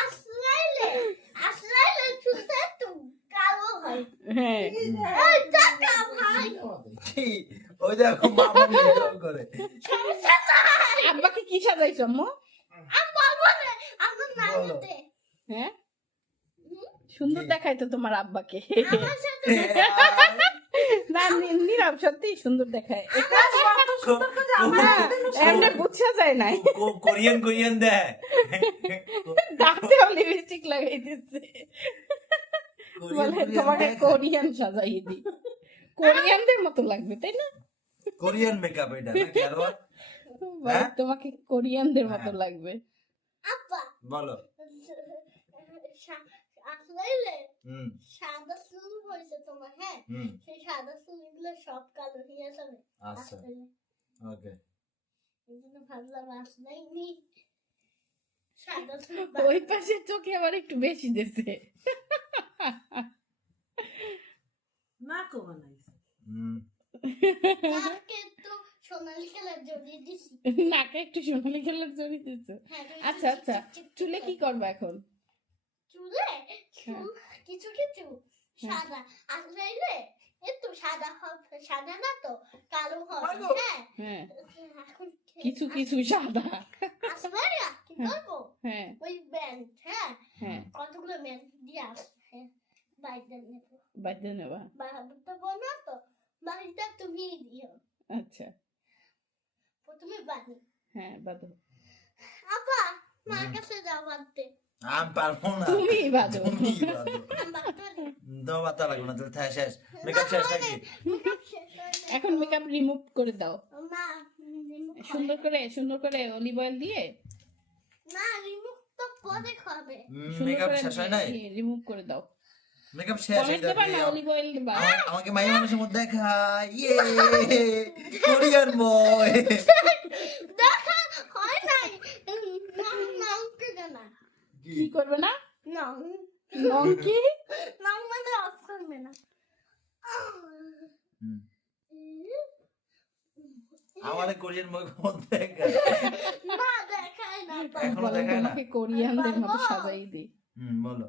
আসলে আসলে শুনতে তো কালো হয় হ্যাঁ এই টাকা ভাই ওই দেখো মামা ভিডিও করে। সমস্যা নাই আব্বাকে কি সাজাইছো আম্মু? আমি বলবো না আমার নামতে হ্যাঁ সুন্দর দেখাই তো তোমার আব্বাকে। আমার সাথে না নীরব সত্যি সুন্দর দেখায়, আমার এমনি বুঝা যায় নাই। কোরিয়ান দেয়। দাঁতেও লিপস্টিক লাগাই দিচ্ছে, বলে তোমাকে কোরিয়ান সাজাই দি, কোরিয়ানদের মতো লাগবে তাই না? কোরিয়ান মেকআপ এটা নাকি আরো? বলে তোমাকে কোরিয়ানদের মতো লাগবে। আপা বলো। আসলে হুম সাদা চুল হয়েছে তোমার, হ্যাঁ হুম সেই সাদা চুলগুলো সব কালো হয়ে যাবে। আচ্ছা ওকে। এই জন্য ভাবলাম আসলেই নি সাদা চুল ওই পাশে চোখে আবার একটু বেশি দিছে। নাকও বানাইছে। হুম নাকে তো সোনালি কালার জড়িয়ে দিছি। নাকে একটু সোনালি কালার জড়িয়ে দিচ্ছে। হ্যাঁ, তুমি আচ্ছা চিক আচ্ছা, চিক চিক চিক চুলে কি করবা এখন? চুলে চুল কিছু কিছু সাদা আসলে একটু সাদা হবে, সাদা না তো কালো হবে। হ্যাঁ হ্যাঁ এখন কিছু কিছু সাদা। আসলে কি করবো হ্যাঁ ওই ব্যান্ড, হ্যাঁ হ্যাঁ কতগুলো ব্যান্ড দিয়ে আসছে বাইরে নেবো, বাধ্য নেবা। বাড়িতে বলো তো বাড়িটা তুমি দিও, আচ্ছা প্রথমে বাড়ি। হ্যাঁ বাদো, আপা মার কাছে যাও বাড়তে, আমি পারবো না। তুমি বাদো। তুমিই বাঁধো। আমি বাড়তে পারি। দাও বাতা লাগবে না, তাহলে থাকে শেষ। মেকআপ শেষ নাকি? Makeup শেষ হয়ে গেছে। এখন মেকআপ রিমুভ করে দাও, না সুন্দর করে অলিভ অয়েল দিয়ে না রিমুভ তো পরে খাবে। সুন্দর মেকআপ করে শেষ হয় নাই? রিমুভ করে দাও। মেকআপ শেষ কমেন্ট হয়ে দেবা না যাবে। অলিভ অয়েল দেবা? আমাকে মাই মানুষের মধ্যে দেখা ইয়ে কোরিয়ান বয়। দেখা হয় নাই নাম কে জানা কি করবে না? নাম নং কি? নাম মানে অফ করবে না। আমার কোরিয়ান বয় মধ্যে দেখা। না দেখায় না এখনো বলে দেখায় না? তোমাকে কোরিয়ানদের মতো সাজাই দিই। বলো।